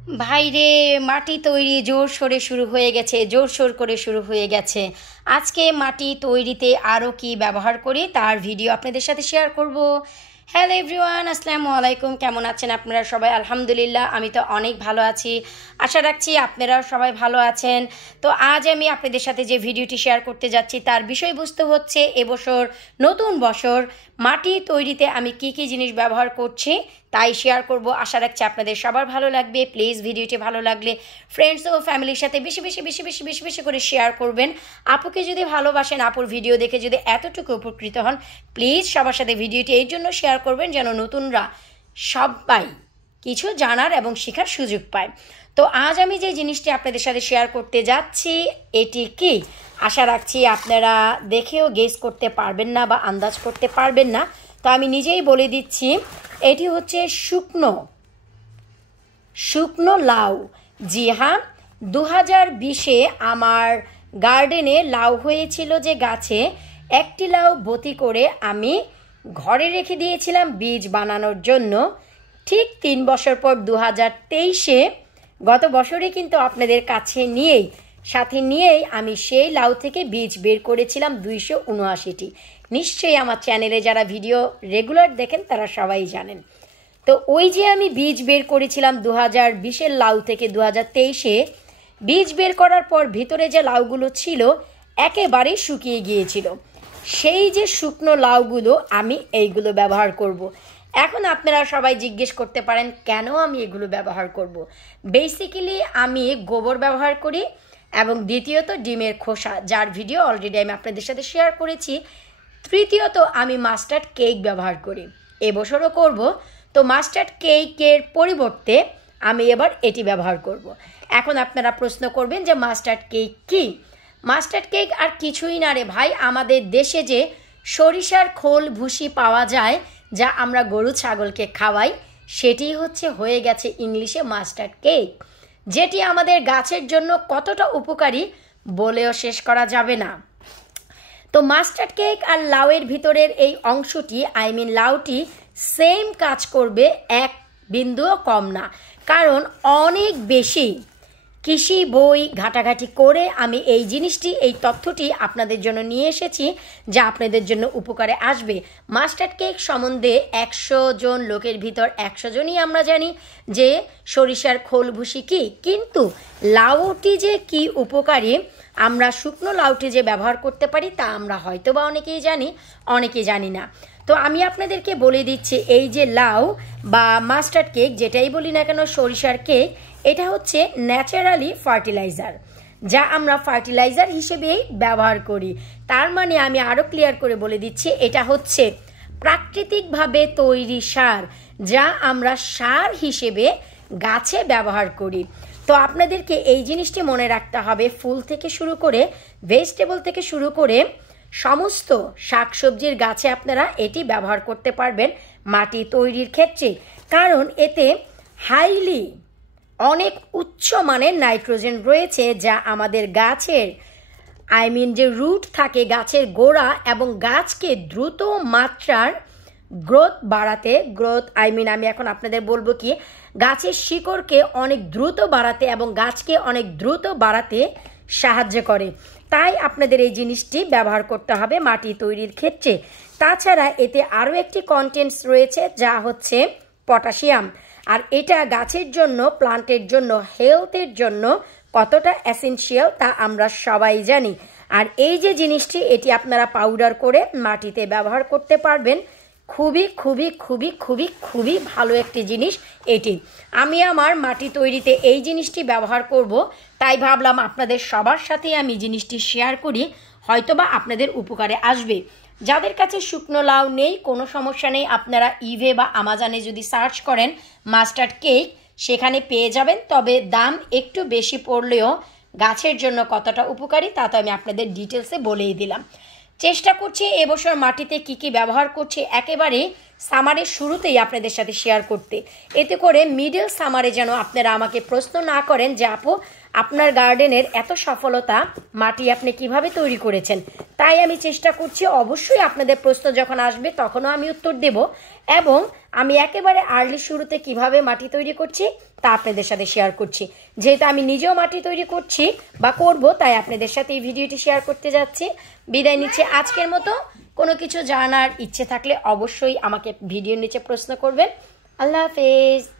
ভাইরে মাটি তৈরি জোরসোরে শুরু হয়ে গেছে, জোরসোর করে শুরু হয়ে গেছে। আজকে মাটি তৈরিতে আরও কি ব্যবহার করি তার ভিডিও আপনাদের সাথে শেয়ার করব। হ্যালো এভরিওয়ান, আসসালামু আলাইকুম। কেমন আছেন আপনারা সবাই? আলহামদুলিল্লাহ, আমি তো অনেক ভালো আছি। আশা রাখছি আপনারাও সবাই ভালো আছেন। তো আজ আমি আপনাদের সাথে যে ভিডিওটি শেয়ার করতে যাচ্ছি তার বিষয়বস্তু হচ্ছে এবছর নতুন বছর মাটি তৈরিতে আমি কি কি জিনিস ব্যবহার করছি তাই শেয়ার করব। আশা রাখছি আপনাদের সবার ভালো লাগবে। প্লিজ ভিডিওটি ভালো লাগলে ফ্রেন্ডস ও ফ্যামিলির সাথে বেশি বেশি বেশি বেশি বেশি বেশি করে শেয়ার করবেন। আপুকে যদি ভালোবাসেন, আপুর ভিডিও দেখে যদি এতটুকু উপকৃত হন, প্লিজ সবার সাথে ভিডিওটি এই জন্য শেয়ার করবেন যেন নতুনরা সবাই কিছু জানার এবং শেখার সুযোগ পায়। তো আজ আমি যে জিনিসটি আপনাদের সাথে শেয়ার করতে যাচ্ছি এটি কি, আশা রাখছি আপনারা দেখেও গেস করতে পারবেন না বা আন্দাজ করতে পারবেন না। তো আমি নিজেই বলে দিচ্ছি, এটি হচ্ছে শুকনো লাউ। জি হ্যাঁ, 2020-এ আমার গার্ডেনে লাউ হয়েছিল যে গাছে, একটি লাউ বতি করে আমি ঘরে রেখে দিয়েছিলাম বীজ বানানোর জন্য। ঠিক 3 বছর পর 2023-এ, গত বছরে কিন্তু আপনাদের কাছে সাথে নিয়েই আমি সেই লাউ থেকে বীজ বের করেছিলাম 279টি। নিশ্চয়ই আমার চ্যানেলে যারা ভিডিও রেগুলার দেখেন তারা সবাই জানেন। তো ওই যে আমি বীজ বের করেছিলাম 2020-এর লাউ থেকে 2023-এ বীজ বের করার পর ভিতরে যে লাউগুলো ছিল একেবারেই শুকিয়ে গিয়েছিল। সেই যে শুকনো লাউগুলো আমি এইগুলো ব্যবহার করব। এখন আপনারা সবাই জিজ্ঞেস করতে পারেন কেন আমি এগুলো ব্যবহার করব। বেসিক্যালি আমি গোবর ব্যবহার করি এবং দ্বিতীয়ত ডিমের খোসা, যার ভিডিও অলরেডি আমি আপনাদের সাথে শেয়ার করেছি। তৃতীয়ত আমি মাস্টার্ড কেক ব্যবহার করি, এবছরও করব। তো মাস্টার্ড কেকের পরিবর্তে আমি এবার এটি ব্যবহার করব। এখন আপনারা প্রশ্ন করবেন যে মাস্টার্ড কেক কি? মাস্টার্ড কেক আর কিছুই না রে ভাই, আমাদের দেশে যে সরিষার খোল ভুসি পাওয়া যায় যা আমরা গরু ছাগলকে খাওয়াই, সেটি হয়ে গেছে ইংলিশে মাস্টার্ড কেক, যেটি আমাদের গাছের জন্য কতটা উপকারী বলেও শেষ করা যাবে না। তো মাস্টার্ড কেক আর লাউয়ের ভিতরের এই অংশটি, লাউটি সেম কাজ করবে, এক বিন্দুও কম না। কারণ অনেক বেশি কৃষি বই ঘাটাঘাটি করে আমি এই তথ্যটি আপনাদের জন্য নিয়ে এসেছি যা আপনাদের জন্য উপকারে আসবে। মাস্টার্ড কেক সম্বন্ধে 100 জন লোকের ভিতর 100 জনই আমরা জানি যে সরিষার খোল ভুসি কী, কিন্তু লাউটি যে কি উপকারী, আমরা শুকনো লাউটি যে ব্যবহার করতে পারি তা আমরা হয়তো বা অনেকেই জানি, অনেকে জানি না। তো আমি আপনাদেরকে বলে দিচ্ছি, এই যে লাউ বা মাস্টার্ড কেক যেটাই বলি না কেন, সরিষার কেক, এটা হচ্ছে ন্যাচারালি ফার্টিলাইজার, যা আমরা ফার্টিলাইজার হিসেবেই ব্যবহার করি। তার মানে আমি আরও ক্লিয়ার করে বলে দিচ্ছি, এটা হচ্ছে প্রাকৃতিকভাবে তৈরি সার, যা আমরা সার হিসেবে গাছে ব্যবহার করি। তো আপনাদেরকে এই জিনিসটি মনে রাখতে হবে, ফুল থেকে শুরু করে ভেজিটেবল থেকে শুরু করে সমস্ত শাকসবজির গাছে আপনারা এটি ব্যবহার করতে পারবেন মাটি তৈরির ক্ষেত্রে। কারণ এতে হাইলি অনেক উচ্চ মানের নাইট্রোজেন রয়েছে, যা আমাদের গাছের যে রুট থাকে, গাছের গোড়া এবং গাছকে দ্রুত মাত্রার গ্রোথ বাড়াতে, আমি এখন আপনাদের বলবো কি, গাছের শিকড়কে অনেক দ্রুত বাড়াতে এবং গাছকে অনেক দ্রুত বাড়াতে সাহায্য করে। তাই আপনাদের এই জিনিসটি ব্যবহার করতে হবে মাটি তৈরির ক্ষেত্রে। তাছাড়া এতে আরও একটি কন্টেন্টস রয়েছে যা হচ্ছে পটাশিয়াম, আর এটা গাছের জন্য, প্লান্টের জন্য, হেলথের জন্য কতটা এসেনশিয়াল তা আমরা সবাই জানি। আর এই যে জিনিসটি, এটি আপনারা পাউডার করে মাটিতে ব্যবহার করতে পারবেন। খুবই খুবই খুবই খুবই খুবই ভালো একটি জিনিস এটি। আমি আমার মাটি তৈরিতে এই জিনিসটি ব্যবহার করব, তাই ভাবলাম আপনাদের সবার সাথে আমি জিনিসটি শেয়ার করি, হয়তোবা আপনাদের উপকারে আসবে। যাদের কাছে শুকনো লাউ নেই, কোনো সমস্যা নেই, আপনারা ইভে বা আমাজনে যদি সার্চ করেন মাস্টার্ড কেক, সেখানে পেয়ে যাবেন। তবে দাম একটু বেশি পড়লেও গাছের জন্য কতটা উপকারী তা তো আমি আপনাদের ডিটেলসে বলেই দিলাম। চেষ্টা করছি এবছর মাটিতে কি কি ব্যবহার করছি একেবারে সামারের শুরুতেই আপনাদের সাথে শেয়ার করতে, এতে করে মিডল সামারে যেন আপনারা আমাকে প্রশ্ন না করেন যে আপু আপনার গার্ডেনের এত সফলতা, মাটি আপনি কিভাবে তৈরি করেছেন। তাই আমি চেষ্টা করছি অবশ্যই আপনাদের প্রশ্ন যখন আসবে তখনও আমি উত্তর দেব, এবং আমি একেবারে আর্লি শুরুতে কিভাবে মাটি তৈরি করছি তা আপনাদের সাথে শেয়ার করছি। যেহেতু আমি নিজেও মাটি তৈরি করছি বা করব, তাই আপনাদের সাথে এই ভিডিওটি শেয়ার করতে যাচ্ছি। বিদায় নিচ্ছি আজকের মতো। কোনো কিছু জানার ইচ্ছে থাকলে অবশ্যই আমাকে ভিডিওর নিচে প্রশ্ন করবেন। আল্লাহ হাফেজ।